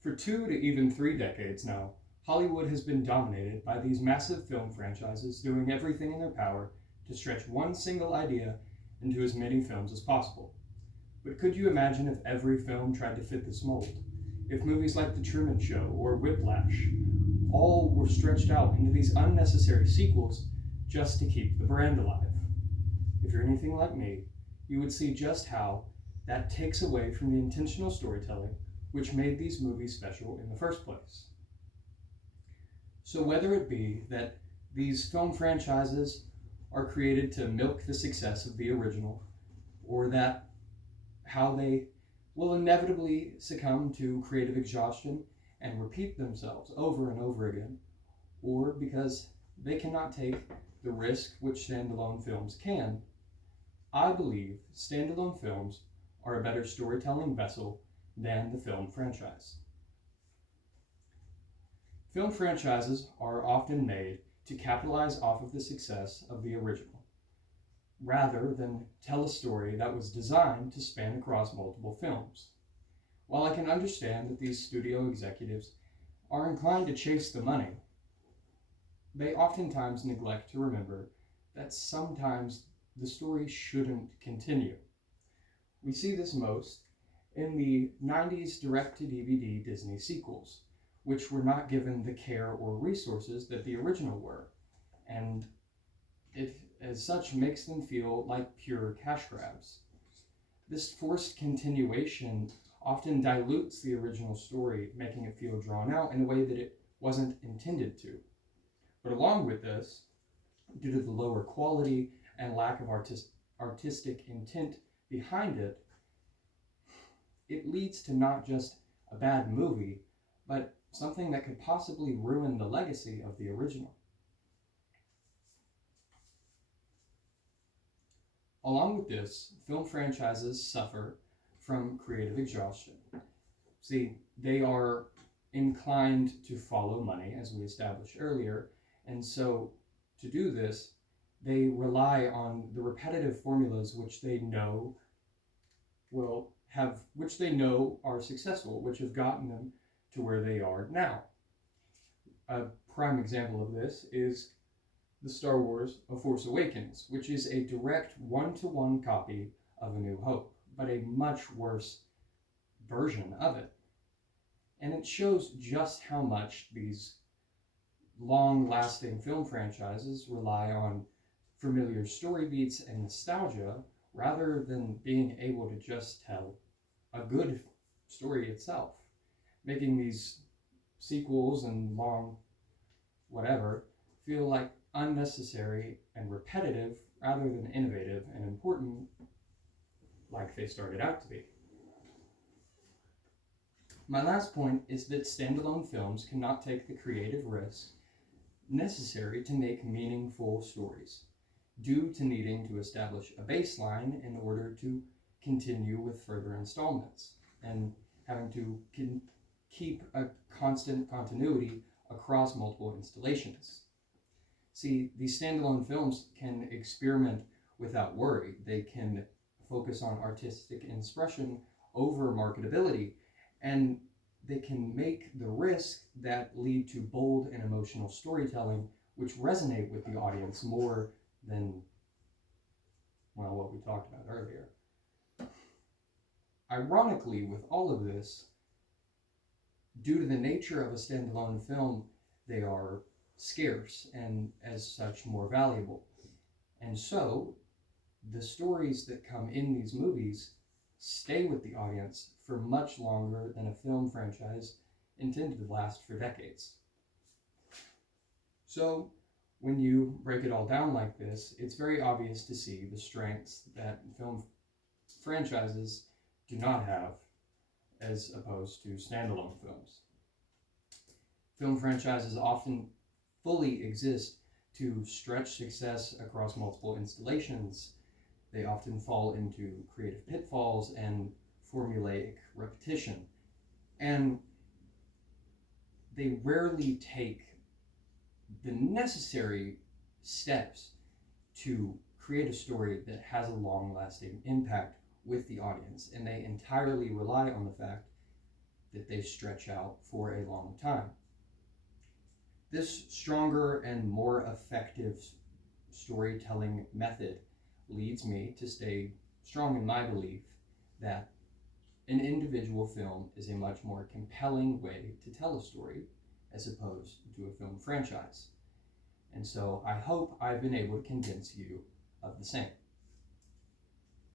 For 2 to even 3 decades now, Hollywood has been dominated by these massive film franchises doing everything in their power to stretch one single idea into as many films as possible. But could you imagine if every film tried to fit this mold? If movies like The Truman Show or Whiplash all were stretched out into these unnecessary sequels just to keep the brand alive? If you're anything like me, you would see just how that takes away from the intentional storytelling which made these movies special in the first place. So, whether it be that these film franchises are created to milk the success of the original, or that how they will inevitably succumb to creative exhaustion and repeat themselves over and over again, or because they cannot take the risk which standalone films can, I believe standalone films are a better storytelling vessel than the film franchise. Film franchises are often made to capitalize off of the success of the original, rather than tell a story that was designed to span across multiple films. While I can understand that these studio executives are inclined to chase the money, they oftentimes neglect to remember that sometimes the story shouldn't continue. We see this most in the 90s direct to DVD Disney sequels, which were not given the care or resources that the original were, and it as such makes them feel like pure cash grabs. This forced continuation often dilutes the original story, making it feel drawn out in a way that it wasn't intended to. But along with this, due to the lower quality and lack of artistic intent behind it, it leads to not just a bad movie, but something that could possibly ruin the legacy of the original. Along with this, film franchises suffer from creative exhaustion. See, they are inclined to follow money, as we established earlier, and so to do this, they rely on the repetitive formulas which they know which they know are successful, which have gotten them to where they are now. A prime example of this is the Star Wars A Force Awakens, which is a direct one-to-one copy of A New Hope, but a much worse version of it. And it shows just how much these long-lasting film franchises rely on familiar story beats and nostalgia rather than being able to just tell a good story itself, making these sequels and long whatever feel like unnecessary and repetitive rather than innovative and important like they started out to be. My last point is that standalone films cannot take the creative risk necessary to make meaningful stories, due to needing to establish a baseline in order to continue with further installments, and having to keep a constant continuity across multiple installations. See, these standalone films can experiment without worry. They can focus on artistic expression over marketability, and they can make the risk that lead to bold and emotional storytelling, which resonate with the audience more than, well, what we talked about earlier. Ironically, with all of this, due to the nature of a standalone film, they are scarce and as such more valuable. And so, the stories that come in these movies stay with the audience for much longer than a film franchise intended to last for decades. So, when you break it all down like this, it's very obvious to see the strengths that film franchises do not have as opposed to standalone films. Film franchises often fully exist to stretch success across multiple installations. They often fall into creative pitfalls and formulaic repetition. And they rarely take the necessary steps to create a story that has a long-lasting impact with the audience. And they entirely rely on the fact that they stretch out for a long time. This stronger and more effective storytelling method leads me to stay strong in my belief that an individual film is a much more compelling way to tell a story as opposed to a film franchise. And so I hope I've been able to convince you of the same.